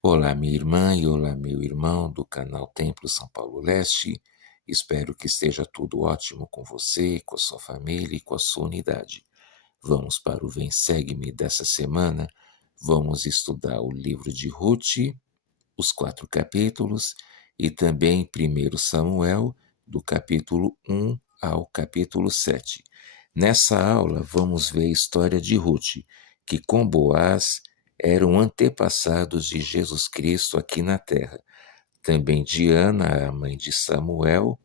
Olá, minha irmã e olá, meu irmão do canal Templo São Paulo Leste. Espero que esteja tudo ótimo com você, com a sua família e com a sua unidade. Vamos para o Vem Segue-me dessa semana. Vamos estudar o livro de Ruth, os 4 capítulos, e também 1 Samuel, do capítulo 1 ao capítulo 7. Nessa aula, vamos ver a história de Ruth, que com Boaz eram antepassados de Jesus Cristo aqui na terra. Também de Ana, a mãe de Samuel,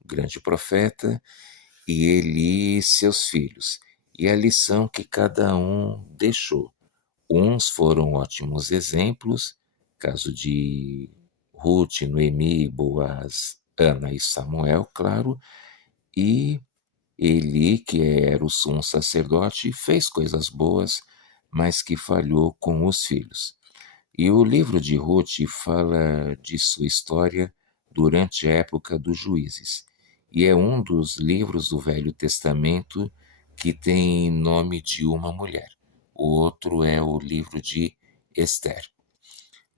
o grande profeta, e Eli e seus filhos. E a lição que cada um deixou. Uns foram ótimos exemplos, caso de Ruth, Noemi, Boaz, Ana e Samuel, claro, e Eli, que era o sumo sacerdote, fez coisas boas, mas que falhou com os filhos. E o livro de Ruth fala de sua história durante a época dos juízes. E é um dos livros do Velho Testamento que tem nome de uma mulher. O outro é o livro de Esther.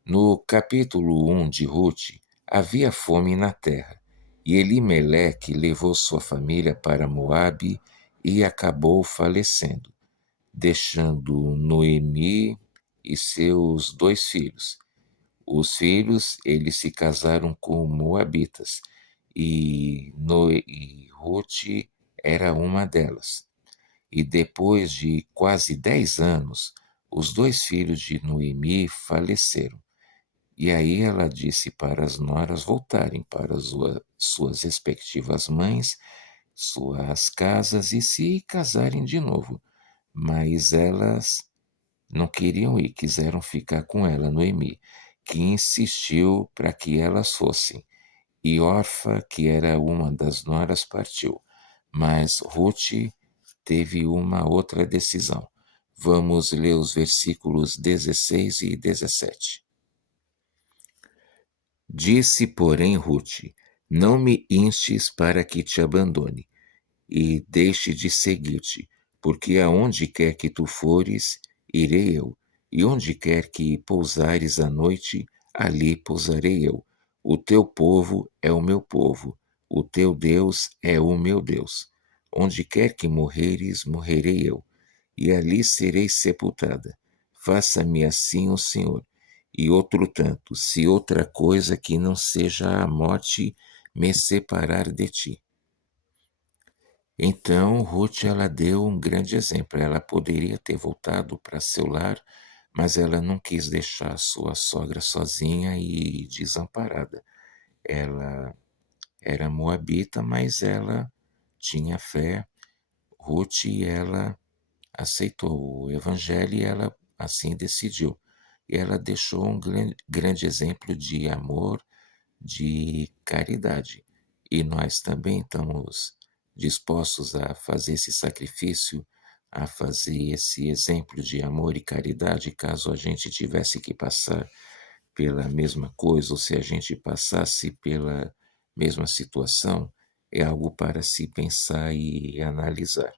No capítulo 1 de Ruth, havia fome na terra, e Elimeleque levou sua família para Moabe e acabou falecendo, deixando Noemi e seus 2 filhos. Os filhos, eles se casaram com moabitas, e Ruth era uma delas. E depois de quase 10 anos, os 2 filhos de Noemi faleceram. E aí ela disse para as noras voltarem para suas respectivas mães, suas casas e se casarem de novo. Mas elas não queriam ir, quiseram ficar com ela, Noemi, que insistiu para que elas fossem. E Orfa, que era uma das noras, partiu. Mas Ruth teve uma outra decisão. Vamos ler os versículos 16 e 17. Disse, porém, Ruth: Não me instes para que te abandone e deixe de seguir-te, porque aonde quer que tu fores, irei eu, e onde quer que pousares à noite, ali pousarei eu. O teu povo é o meu povo, o teu Deus é o meu Deus. Onde quer que morreres, morrerei eu, e ali serei sepultada. Faça-me assim o Senhor, e outro tanto, se outra coisa que não seja a morte me separar de ti. Então, Ruth, ela deu um grande exemplo. Ela poderia ter voltado para seu lar, mas ela não quis deixar sua sogra sozinha e desamparada. Ela era moabita, mas ela tinha fé. Ruth, ela aceitou o evangelho e ela assim decidiu. E ela deixou um grande exemplo de amor, de caridade. E nós também estamos dispostos a fazer esse sacrifício, a fazer esse exemplo de amor e caridade, caso a gente tivesse que passar pela mesma coisa, ou se a gente passasse pela mesma situação, é algo para se pensar e analisar.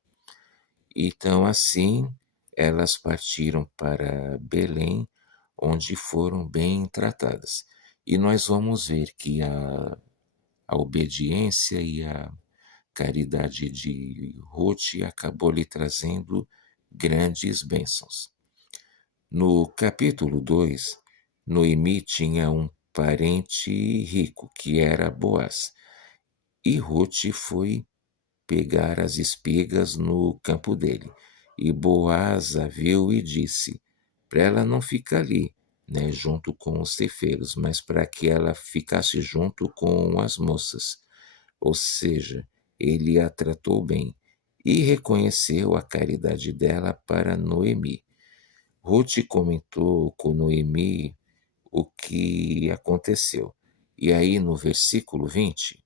Então, assim, elas partiram para Belém, onde foram bem tratadas. E nós vamos ver que a obediência e a caridade de Ruth acabou lhe trazendo grandes bênçãos. No capítulo 2, Noemi tinha um parente rico, que era Boaz, e Ruth foi pegar as espigas no campo dele. E Boaz a viu e disse, para ela não ficar ali, né, junto com os ceifeiros, mas para que ela ficasse junto com as moças. Ou seja, ele a tratou bem e reconheceu a caridade dela para Noemi. Ruth comentou com Noemi o que aconteceu. E aí no versículo 20,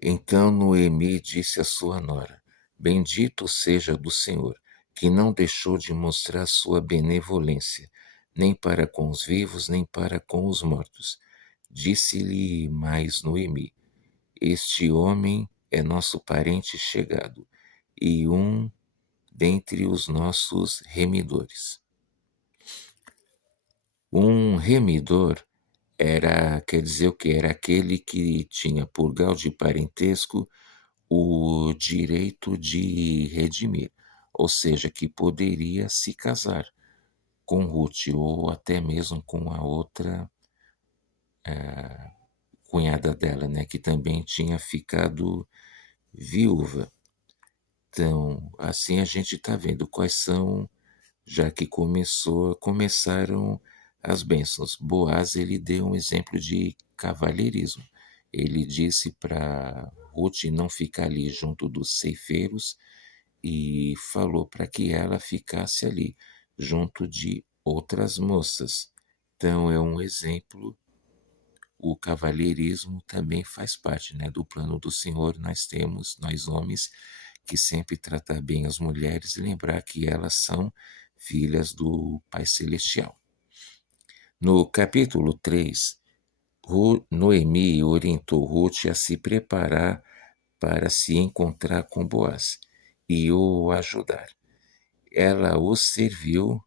então Noemi disse à sua nora, bendito seja do Senhor, que não deixou de mostrar sua benevolência, nem para com os vivos, nem para com os mortos. Disse-lhe mais Noemi, este homem é nosso parente chegado e um dentre os nossos remidores. Um remidor quer dizer o quê? Era aquele que tinha, por grau de parentesco, o direito de redimir, ou seja, que poderia se casar com Ruth ou até mesmo com a outra cunhada dela, né, que também tinha ficado viúva. Então, assim a gente está vendo quais são, já que começaram as bênçãos. Boaz, ele deu um exemplo de cavalheirismo. Ele disse para Ruth não ficar ali junto dos ceifeiros e falou para que ela ficasse ali, junto de outras moças. Então, é um exemplo. O cavalheirismo também faz parte, né, do plano do Senhor. Nós homens, que sempre tratar bem as mulheres e lembrar que elas são filhas do Pai Celestial. No capítulo 3, Noemi orientou Ruth a se preparar para se encontrar com Boaz e o ajudar. Ela o serviu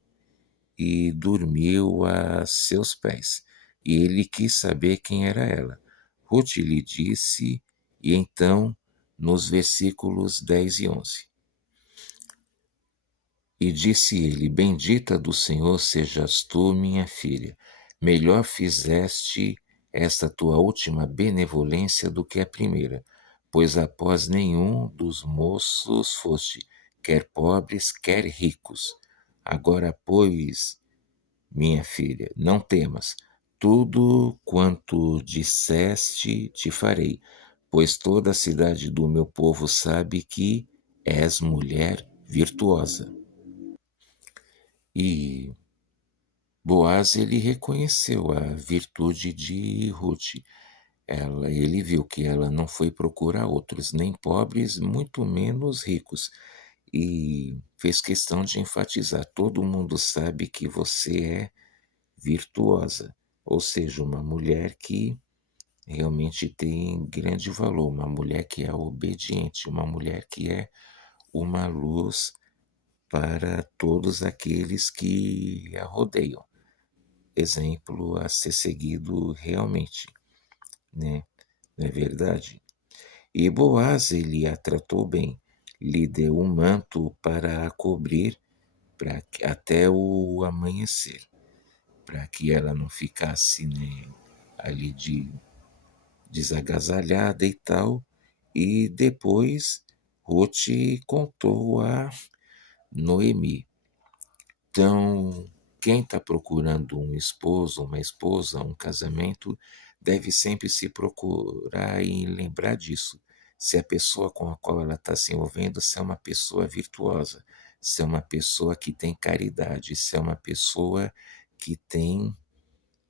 e dormiu a seus pés. E ele quis saber quem era ela. Ruth lhe disse, e então, nos versículos 10 e 11: E disse ele: Bendita do Senhor sejas tu, minha filha. Melhor fizeste esta tua última benevolência do que a primeira, pois após nenhum dos moços foste, quer pobres, quer ricos. Agora, pois, minha filha, não temas. Tudo quanto disseste te farei, pois toda a cidade do meu povo sabe que és mulher virtuosa. E Boaz, ele reconheceu a virtude de Ruth. Ele viu que ela não foi procurar outros, nem pobres, muito menos ricos. E fez questão de enfatizar: todo mundo sabe que você é virtuosa, ou seja, uma mulher que realmente tem grande valor, uma mulher que é obediente, uma mulher que é uma luz para todos aqueles que a rodeiam. Exemplo a ser seguido realmente, né? Não é verdade? E Boaz, ele a tratou bem, lhe deu um manto para a cobrir até o amanhecer, para que ela não ficasse, né, ali desagasalhada e tal. E depois Ruth contou a Noemi. Então, quem está procurando um esposo, uma esposa, um casamento, deve sempre se procurar e lembrar disso. Se a pessoa com a qual ela está se envolvendo, se é uma pessoa virtuosa, se é uma pessoa que tem caridade, se é uma pessoa que tem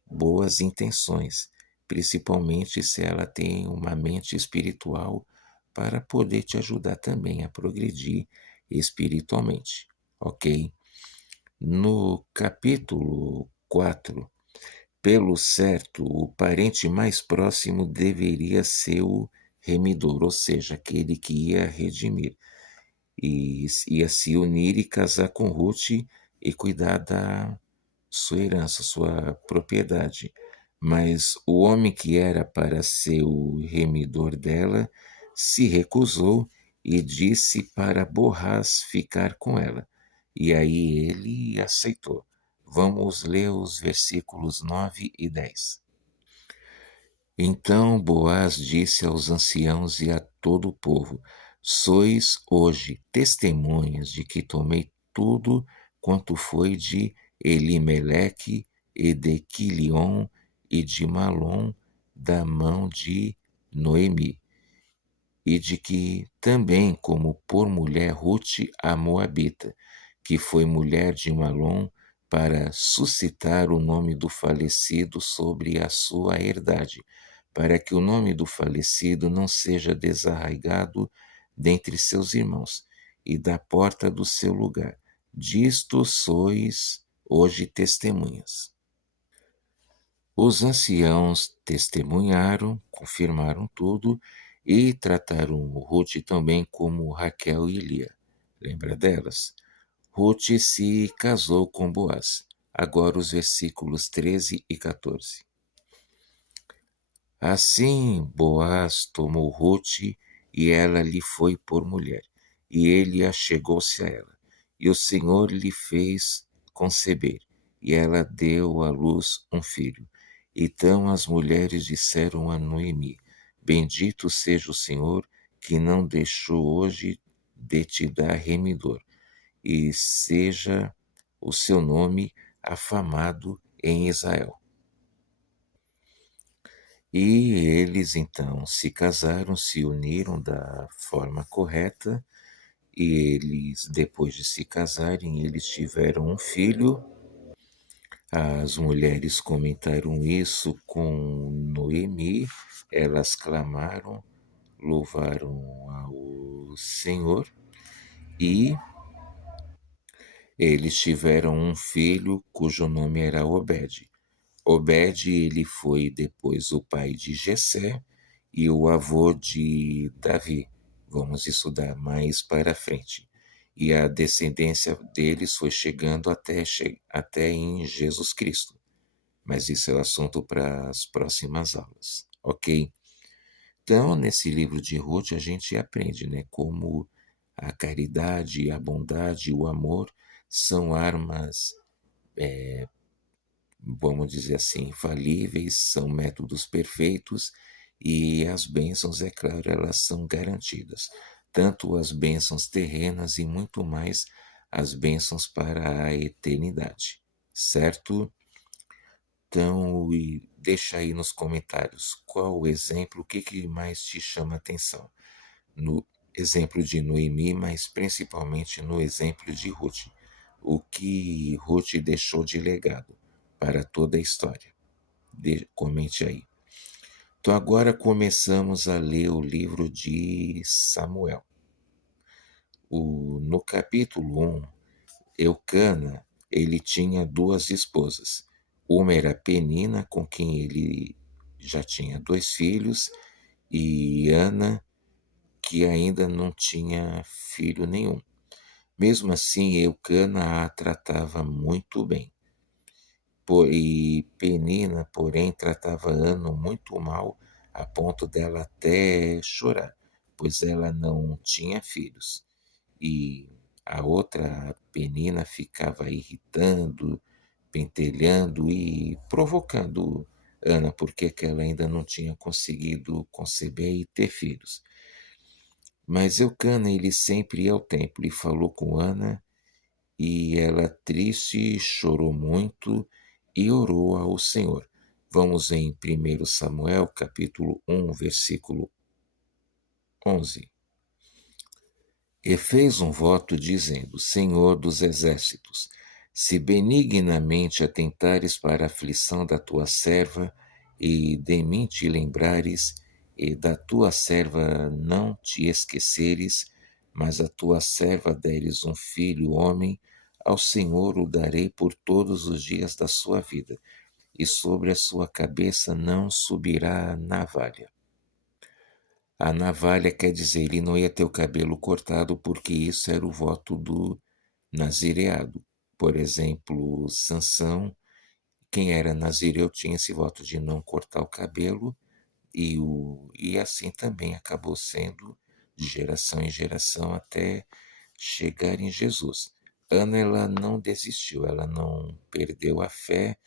boas intenções, principalmente se ela tem uma mente espiritual para poder te ajudar também a progredir espiritualmente, ok? No capítulo 4, pelo certo, o parente mais próximo deveria ser o remidor, ou seja, aquele que ia redimir, e ia se unir e casar com Ruth e cuidar da sua herança, sua propriedade. Mas o homem que era para ser o remidor dela se recusou e disse para Boaz ficar com ela. E aí ele aceitou. Vamos ler os versículos 9 e 10. Então Boaz disse aos anciãos e a todo o povo: Sois hoje testemunhas de que tomei tudo quanto foi de Elimeleque e de Quilion e de Malom da mão de Noemi, e de que também, como por mulher Ruth a Moabita, que foi mulher de Malom, para suscitar o nome do falecido sobre a sua herdade, para que o nome do falecido não seja desarraigado dentre seus irmãos, e da porta do seu lugar. Disto sois hoje testemunhas. Os anciãos testemunharam, confirmaram tudo e trataram Ruth também como Raquel e Lia. Lembra delas? Ruth se casou com Boaz. Agora os versículos 13 e 14. Assim Boaz tomou Rute, e ela lhe foi por mulher, e ele achegou-se a ela. E o Senhor lhe fez conceber, e ela deu à luz um filho. Então as mulheres disseram a Noemi: Bendito seja o Senhor, que não deixou hoje de te dar remidor, e seja o seu nome afamado em Israel. E eles então se casaram, se uniram da forma correta, e eles, depois de se casarem, eles tiveram um filho. As mulheres comentaram isso com Noemi, elas clamaram, louvaram ao Senhor, e eles tiveram um filho cujo nome era Obed. Obed, ele foi depois o pai de Jessé e o avô de Davi. Vamos estudar mais para frente. E a descendência deles foi chegando até em Jesus Cristo. Mas isso é o assunto para as próximas aulas, ok? Então, nesse livro de Ruth, a gente aprende, né, como a caridade, a bondade, o amor são armas, vamos dizer assim, infalíveis, são métodos perfeitos, e as bênçãos, é claro, elas são garantidas. Tanto as bênçãos terrenas e muito mais as bênçãos para a eternidade, certo? Então, deixa aí nos comentários qual o exemplo, o que mais te chama a atenção. No exemplo de Noemi, mas principalmente no exemplo de Ruth. O que Ruth deixou de legado para toda a história. Comente aí. Então agora começamos a ler o livro de Samuel. No capítulo 1, Eucana, ele tinha duas esposas. Uma era Penina, com quem ele já tinha dois filhos, e Ana, que ainda não tinha filho nenhum. Mesmo assim, Eucana a tratava muito bem. E Penina, porém, tratava Ana muito mal, a ponto dela até chorar, pois ela não tinha filhos. E a outra, a Penina, ficava irritando, pentelhando e provocando Ana, porque que ela ainda não tinha conseguido conceber e ter filhos. Mas Eucana, ele sempre ia ao templo e falou com Ana, e ela, triste, chorou muito e orou ao Senhor. Vamos em 1 Samuel, capítulo 1, versículo 11. E fez um voto dizendo: Senhor dos exércitos, se benignamente atentares para a aflição da tua serva, e de mim te lembrares, e da tua serva não te esqueceres, mas a tua serva deres um filho homem, ao Senhor o darei por todos os dias da sua vida, e sobre a sua cabeça não subirá navalha. A navalha quer dizer, ele não ia ter o cabelo cortado, porque isso era o voto do nazireado. Por exemplo, Sansão, quem era nazireu tinha esse voto de não cortar o cabelo, e assim também acabou sendo de geração em geração até chegar em Jesus. Ana, ela não desistiu, ela não perdeu a fé,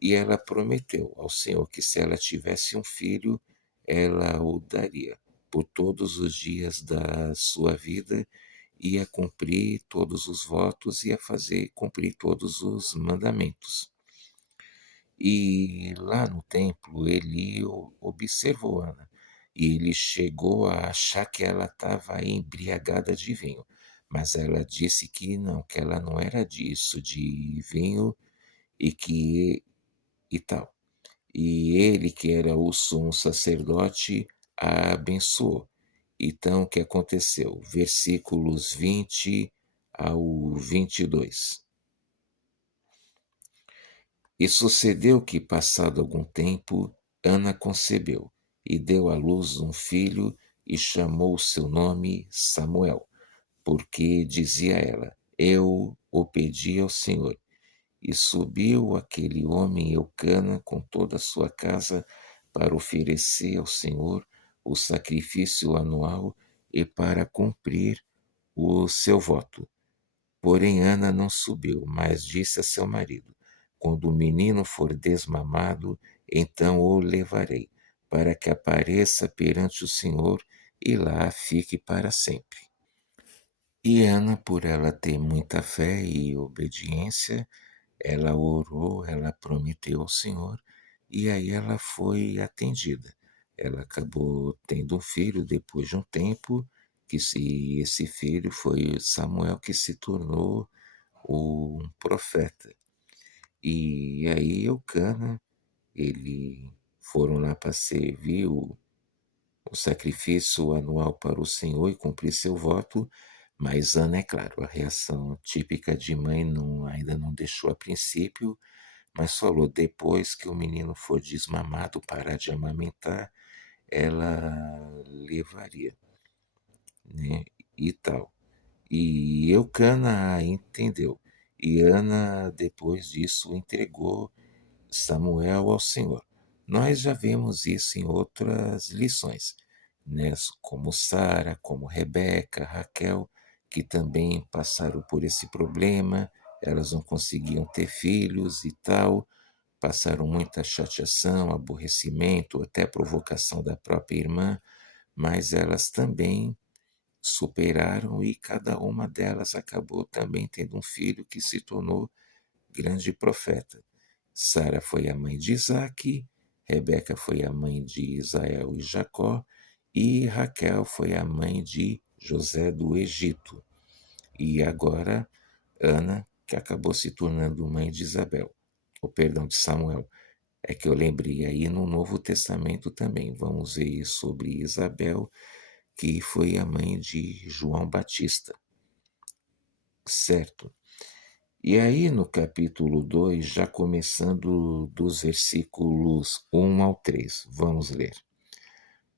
e ela prometeu ao Senhor que se ela tivesse um filho, ela o daria por todos os dias da sua vida, ia cumprir todos os votos, ia fazer cumprir todos os mandamentos. E lá no templo ele observou Ana, e ele chegou a achar que ela estava embriagada de vinho, mas ela disse que não, que ela não era disso, de vinho, e tal. E ele, que era o sumo sacerdote, a abençoou. Então, o que aconteceu? Versículos 20 ao 22. E sucedeu que, passado algum tempo, Ana concebeu e deu à luz um filho, e chamou o seu nome Samuel, porque dizia ela: Eu o pedi ao Senhor, E subiu aquele homem Eucana com toda a sua casa para oferecer ao Senhor o sacrifício anual e para cumprir o seu voto. Porém, Ana não subiu, mas disse a seu marido: quando o menino for desmamado, então o levarei, para que apareça perante o Senhor e lá fique para sempre. E Ana, por ela ter muita fé e obediência, ela orou, ela prometeu ao Senhor, e aí ela foi atendida. Ela acabou tendo um filho depois de um tempo, que se esse filho foi Samuel, que se tornou um profeta. E aí Eucana, ele foram lá para servir o sacrifício anual para o Senhor e cumprir seu voto, mas Ana, é claro, a reação típica de mãe ainda não deixou a princípio, mas falou depois que o menino for desmamado, parar de amamentar, ela levaria, né, e tal. E Eucana entendeu. E Ana, depois disso, entregou Samuel ao Senhor. Nós já vemos isso em outras lições, né? Como Sara, como Rebeca, Raquel, que também passaram por esse problema, elas não conseguiam ter filhos e tal, passaram muita chateação, aborrecimento, até provocação da própria irmã, mas elas também superaram e cada uma delas acabou também tendo um filho que se tornou grande profeta. Sara foi a mãe de Isaque, Rebeca foi a mãe de Israel e Jacó, e Raquel foi a mãe de José do Egito. E agora Ana, que acabou se tornando mãe de Isabel, ou perdão, de Samuel. É que eu lembrei aí no Novo Testamento também. Vamos ver sobre Isabel, que foi a mãe de João Batista, certo? E aí no capítulo 2, já começando dos versículos 1 ao 3, vamos ler.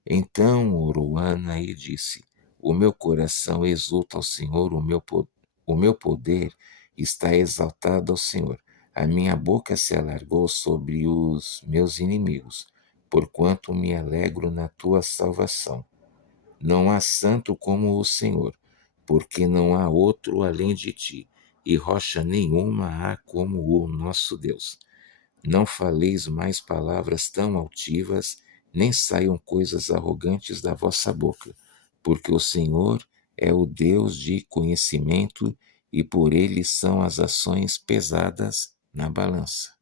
Então orou Ana e disse: o meu coração exulta ao Senhor, o meu poder está exaltado ao Senhor. A minha boca se alargou sobre os meus inimigos, porquanto me alegro na tua salvação. Não há santo como o Senhor, porque não há outro além de ti, e rocha nenhuma há como o nosso Deus. Não faleis mais palavras tão altivas, nem saiam coisas arrogantes da vossa boca, porque o Senhor é o Deus de conhecimento, e por ele são as ações pesadas na balança.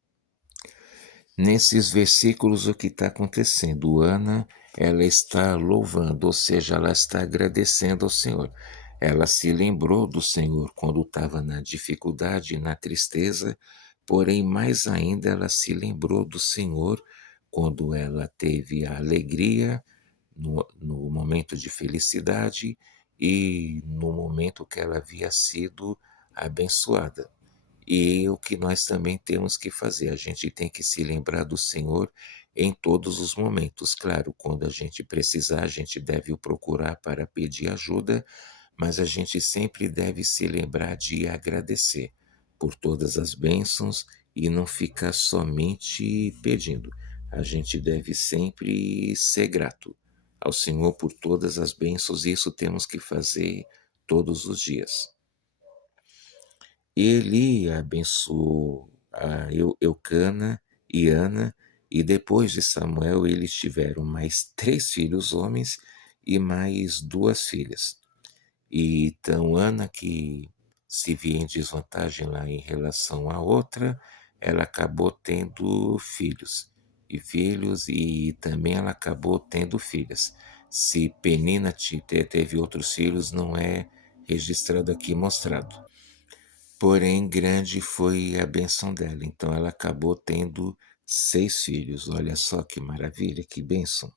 Nesses versículos, o que está acontecendo? Ana, ela está louvando, ou seja, ela está agradecendo ao Senhor. Ela se lembrou do Senhor quando estava na dificuldade, na tristeza, porém, mais ainda, ela se lembrou do Senhor quando ela teve a alegria, no momento de felicidade e no momento que ela havia sido abençoada. E o que nós também temos que fazer, a gente tem que se lembrar do Senhor em todos os momentos. Claro, quando a gente precisar, a gente deve o procurar para pedir ajuda, mas a gente sempre deve se lembrar de agradecer por todas as bênçãos e não ficar somente pedindo. A gente deve sempre ser grato ao Senhor por todas as bênçãos, e isso temos que fazer todos os dias. Ele abençoou a Eucana e Ana, e depois de Samuel eles tiveram mais 3 filhos homens e mais 2 filhas. E então Ana, que se via em desvantagem lá em relação à outra, ela acabou tendo filhos, e também ela acabou tendo filhas. Se Penina teve outros filhos, não é registrado aqui, mostrado. Porém, grande foi a bênção dela. Então, ela acabou tendo 6 filhos. Olha só que maravilha, que bênção.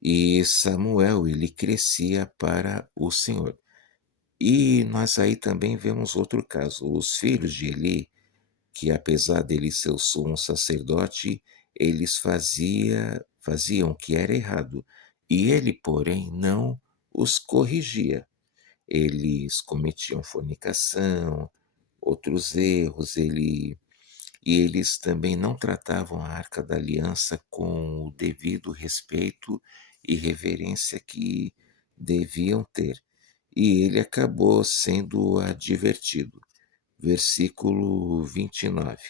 E Samuel, ele crescia para o Senhor. E nós aí também vemos outro caso. Os filhos de Eli, que apesar dele ser o sumo sacerdote, eles faziam o que era errado. E ele, porém, não os corrigia. Eles cometiam fornicação, outros erros, e eles também não tratavam a Arca da Aliança com o devido respeito e reverência que deviam ter. E ele acabou sendo advertido. Versículo 29.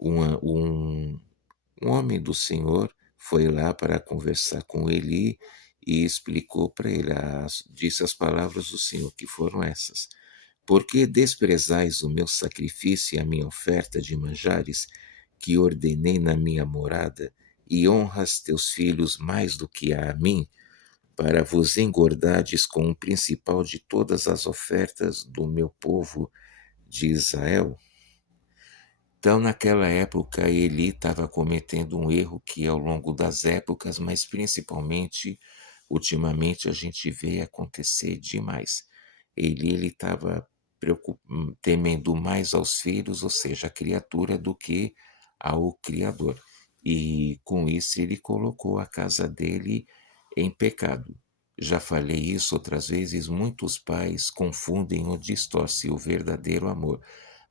Um um homem do Senhor foi lá para conversar com Eli e explicou para ele, disse as palavras do Senhor, que foram essas: Por que desprezais o meu sacrifício e a minha oferta de manjares, que ordenei na minha morada, e honras teus filhos mais do que a mim, para vos engordardes com o principal de todas as ofertas do meu povo de Israel? Então, naquela época, Eli estava cometendo um erro que, ao longo das épocas, mas principalmente, ultimamente, a gente vê acontecer demais. Ele estava temendo mais aos filhos, ou seja, a criatura, do que ao Criador. E com isso ele colocou a casa dele em pecado. Já falei isso outras vezes, muitos pais confundem ou distorcem o verdadeiro amor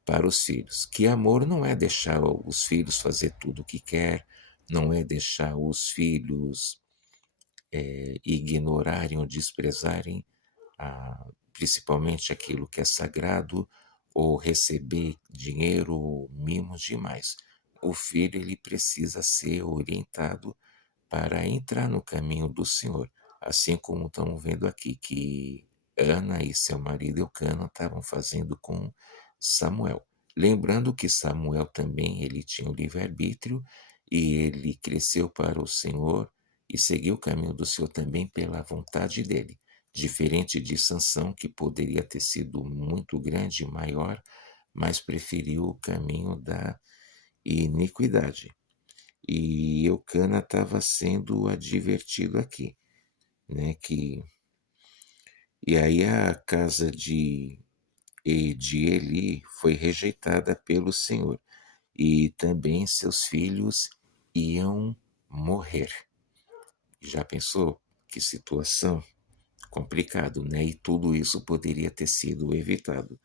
para os filhos. Que amor não é deixar os filhos fazer tudo o que quer, não é deixar os filhos ignorarem ou desprezarem principalmente aquilo que é sagrado, ou receber dinheiro ou mimos demais. O filho ele precisa ser orientado para entrar no caminho do Senhor, assim como estamos vendo aqui que Ana e seu marido Eucana estavam fazendo com Samuel. Lembrando que Samuel também ele tinha o livre-arbítrio e ele cresceu para o Senhor e seguiu o caminho do Senhor também pela vontade dele, diferente de Sansão, que poderia ter sido muito grande e maior, mas preferiu o caminho da iniquidade. E Eucana estava sendo advertido aqui, né? E aí a casa de Eli foi rejeitada pelo Senhor, e também seus filhos iam morrer. Já pensou? Que situação complicado, né? E tudo isso poderia ter sido evitado.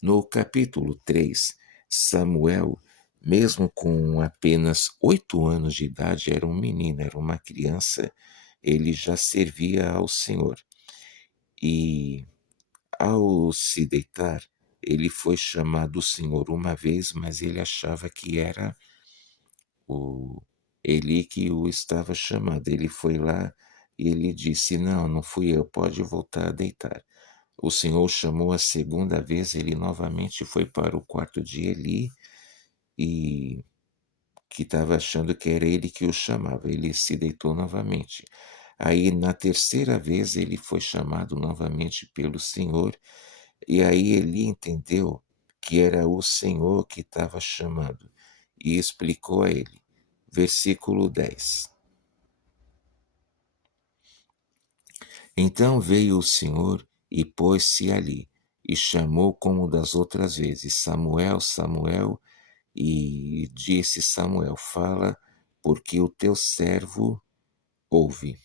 No capítulo 3, Samuel, mesmo com apenas 8 anos de idade, era um menino, era uma criança, ele já servia ao Senhor. E ao se deitar, ele foi chamar do Senhor uma vez, mas ele achava que era o Eli que o estava chamando. Ele foi lá e ele disse: Não, não fui eu, pode voltar a deitar. O Senhor o chamou a segunda vez, ele novamente foi para o quarto de Eli e que estava achando que era ele que o chamava. Ele se deitou novamente. Aí, na terceira vez, ele foi chamado novamente pelo Senhor, e aí Eli entendeu que era o Senhor que estava chamando e explicou a ele. Versículo 10. Então veio o Senhor e pôs-se ali, e chamou como das outras vezes: Samuel, Samuel. E disse Samuel: Fala, porque o teu servo ouve.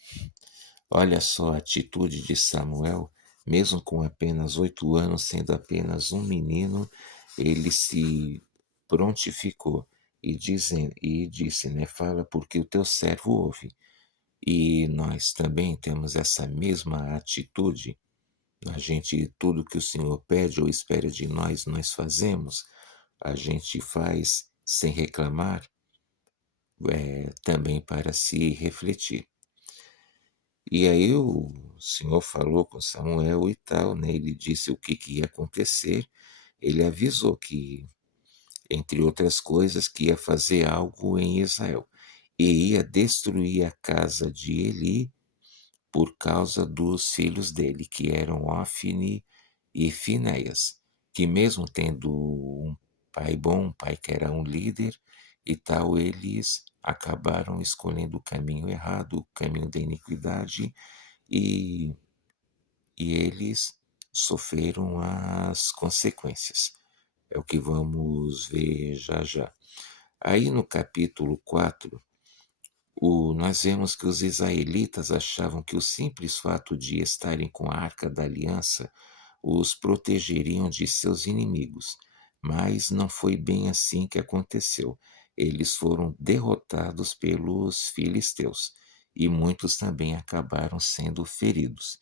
Olha só a atitude de Samuel, mesmo com apenas 8 anos, sendo apenas um menino, ele se prontificou e disse, né? Fala, porque o teu servo ouve. E nós também temos essa mesma atitude. A gente, tudo que o Senhor pede ou espera de nós, nós fazemos. A gente faz sem reclamar, também para se refletir. E aí o Senhor falou com Samuel e tal, né? Ele disse o que ia acontecer. Ele avisou que, entre outras coisas, que ia fazer algo em Israel e ia destruir a casa de Eli por causa dos filhos dele, que eram Ofni e Finéias, que mesmo tendo um pai bom, um pai que era um líder e tal, eles acabaram escolhendo o caminho errado, o caminho da iniquidade, e, e eles sofreram as consequências. É o que vamos ver já já. Aí no capítulo 4, Nós vemos que os israelitas achavam que o simples fato de estarem com a Arca da Aliança os protegeriam de seus inimigos, mas não foi bem assim que aconteceu. Eles foram derrotados pelos filisteus e muitos também acabaram sendo feridos.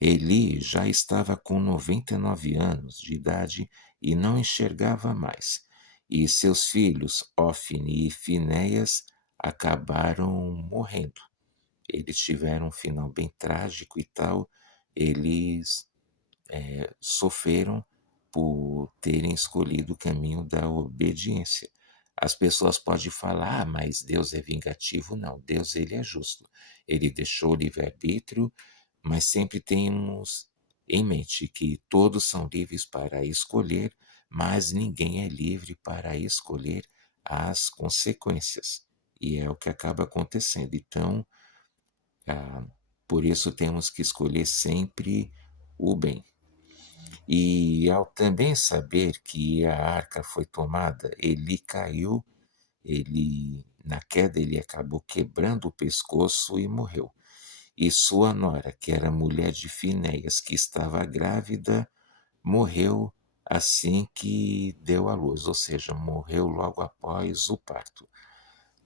Eli já estava com 99 anos de idade e não enxergava mais. E seus filhos, Ofni e Finéias, acabaram morrendo. Eles tiveram um final bem trágico e tal. Eles sofreram por terem escolhido o caminho da obediência. As pessoas podem falar, mas Deus é vingativo. Não, Deus ele é justo. Ele deixou o livre-arbítrio, mas sempre temos em mente que todos são livres para escolher, mas ninguém é livre para escolher as consequências. E é o que acaba acontecendo. Então, ah, por isso temos que escolher sempre o bem. E ao também saber que a arca foi tomada, ele caiu, na queda ele acabou quebrando o pescoço e morreu. E sua nora, que era mulher de Finéias, que estava grávida, morreu assim que deu à luz, ou seja, morreu logo após o parto.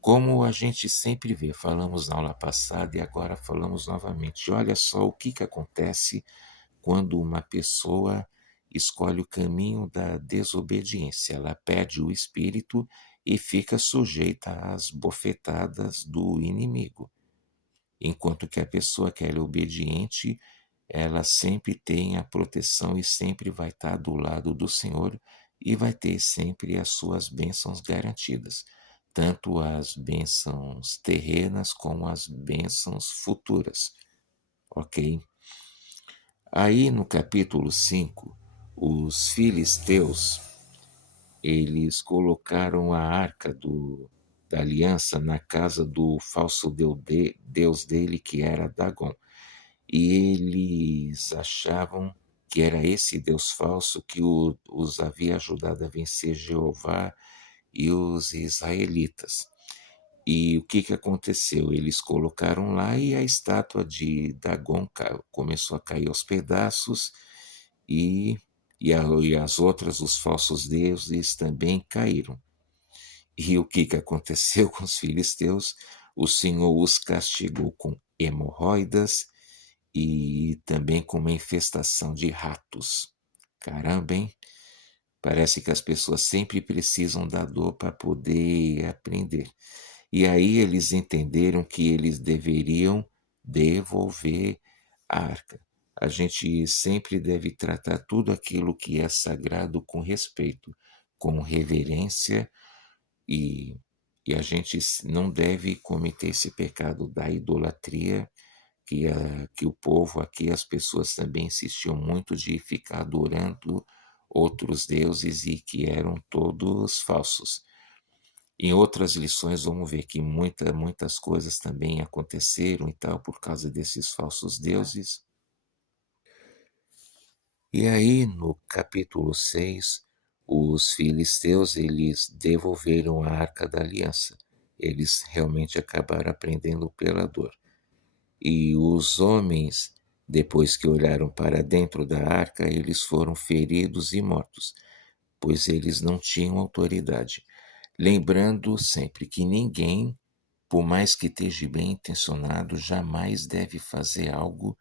Como a gente sempre vê, falamos na aula passada e agora falamos novamente. Olha só o que acontece quando uma pessoa escolhe o caminho da desobediência. Ela perde o espírito e fica sujeita às bofetadas do inimigo. Enquanto que a pessoa que é obediente, ela sempre tem a proteção e sempre vai estar do lado do Senhor e vai ter sempre as suas bênçãos garantidas, tanto as bênçãos terrenas como as bênçãos futuras, ok? Aí no capítulo 5, os filisteus, eles colocaram a arca da aliança na casa do falso deus dele, que era Dagon. E eles achavam que era esse Deus falso que os havia ajudado a vencer Jeová e os israelitas. E o que aconteceu? Eles colocaram lá e a estátua de Dagon começou a cair aos pedaços e, e as outras, os falsos deuses, também caíram. E o que aconteceu com os filisteus? O Senhor os castigou com hemorroidas e também com uma infestação de ratos. Caramba, hein? Parece que as pessoas sempre precisam da dor para poder aprender. E aí eles entenderam que eles deveriam devolver a arca. A gente sempre deve tratar tudo aquilo que é sagrado com respeito, com reverência e, e a gente não deve cometer esse pecado da idolatria que o povo aqui, as pessoas também insistiam muito de ficar adorando outros deuses e que eram todos falsos. Em outras lições vamos ver que muitas coisas também aconteceram e tal por causa desses falsos deuses. E aí no capítulo 6, os filisteus eles devolveram a Arca da Aliança. Eles realmente acabaram aprendendo pela dor. E os homens, depois que olharam para dentro da arca, eles foram feridos e mortos, pois eles não tinham autoridade. Lembrando sempre que ninguém, por mais que esteja bem intencionado, jamais deve fazer algo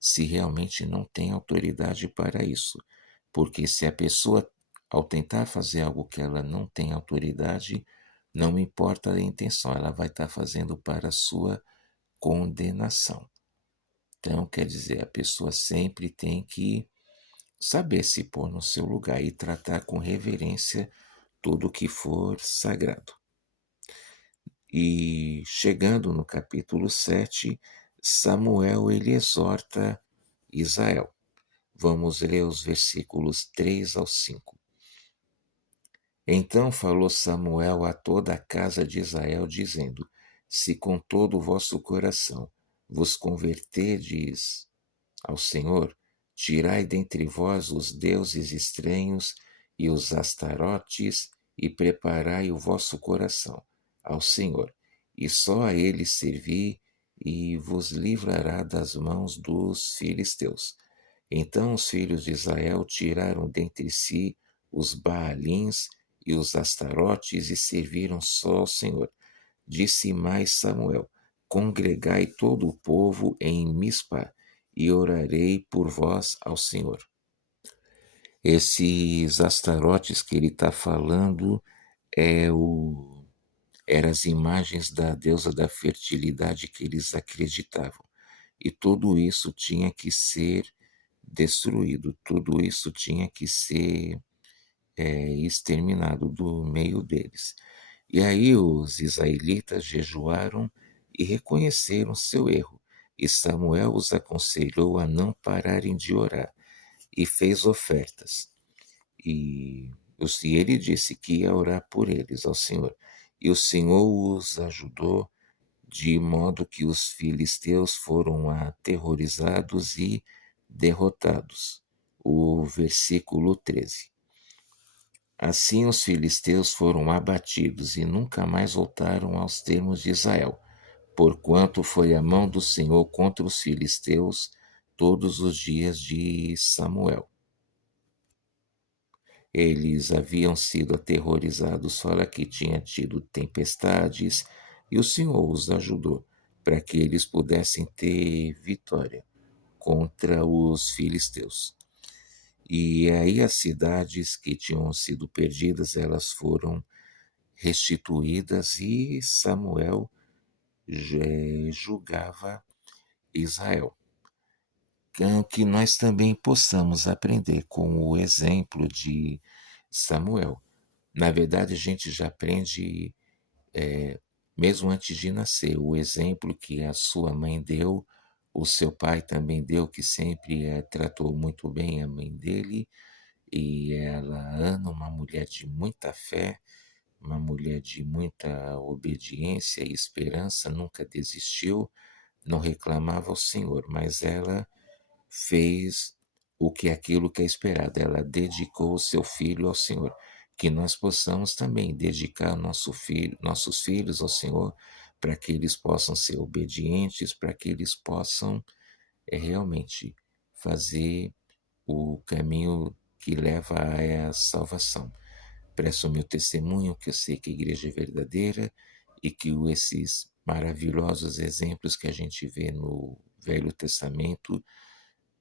se realmente não tem autoridade para isso. Porque se a pessoa, ao tentar fazer algo que ela não tem autoridade, não importa a intenção, ela vai estar fazendo para a sua condenação. Então, quer dizer, a pessoa sempre tem que saber se pôr no seu lugar e tratar com reverência tudo que for sagrado. E chegando no capítulo 7, Samuel ele exorta Israel. Vamos ler os versículos 3 ao 5. Então falou Samuel a toda a casa de Israel, dizendo: Se com todo o vosso coração vos converterdes ao Senhor, tirai dentre vós os deuses estranhos e os astarotes, e preparai o vosso coração ao Senhor. e só a ele servi, e vos livrará das mãos dos filisteus. Então os filhos de Israel tiraram dentre si os Baalins e os Astarotes e serviram só ao Senhor. Disse mais Samuel: Congregai todo o povo em Mispa, e orarei por vós ao Senhor. Esses Astarotes que ele está falando eram as imagens da deusa da fertilidade que eles acreditavam. E tudo isso tinha que ser destruído, tudo isso tinha que ser exterminado do meio deles. E aí os israelitas jejuaram e reconheceram seu erro. E Samuel os aconselhou a não pararem de orar e fez ofertas. E ele disse que ia orar por eles ao Senhor. E o Senhor os ajudou, de modo que os filisteus foram aterrorizados e derrotados. O versículo 13. Assim os filisteus foram abatidos e nunca mais voltaram aos termos de Israel, porquanto foi a mão do Senhor contra os filisteus todos os dias de Samuel. Eles haviam sido aterrorizados, fala que tinha tido tempestades, e o Senhor os ajudou para que eles pudessem ter vitória contra os filisteus. E aí as cidades que tinham sido perdidas, elas foram restituídas e Samuel julgava Israel. Então, que nós também possamos aprender com o exemplo de Samuel. Na verdade, a gente já aprende, mesmo antes de nascer, o exemplo que a sua mãe deu, o seu pai também deu, que sempre tratou muito bem a mãe dele, e ela, Ana, uma mulher de muita fé, uma mulher de muita obediência e esperança, nunca desistiu, não reclamava ao Senhor, mas ela fez aquilo que é esperado, ela dedicou o seu filho ao Senhor. Que nós possamos também dedicar nossos filhos ao Senhor, para que eles possam ser obedientes, para que eles possam realmente fazer o caminho que leva à salvação. Presto o meu testemunho, que eu sei que a igreja é verdadeira e que esses maravilhosos exemplos que a gente vê no Velho Testamento,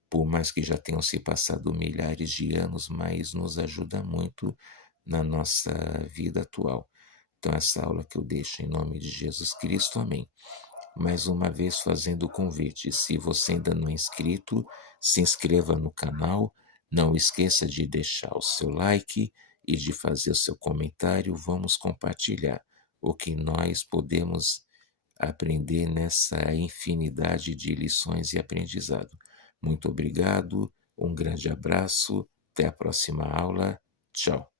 por mais que já tenham se passado milhares de anos, mas nos ajuda muito na nossa vida atual. Então, essa aula que eu deixo em nome de Jesus Cristo, amém. Mais uma vez fazendo o convite, se você ainda não é inscrito, se inscreva no canal, não esqueça de deixar o seu like e de fazer o seu comentário, vamos compartilhar o que nós podemos aprender nessa infinidade de lições e aprendizado. Muito obrigado, um grande abraço, até a próxima aula, tchau.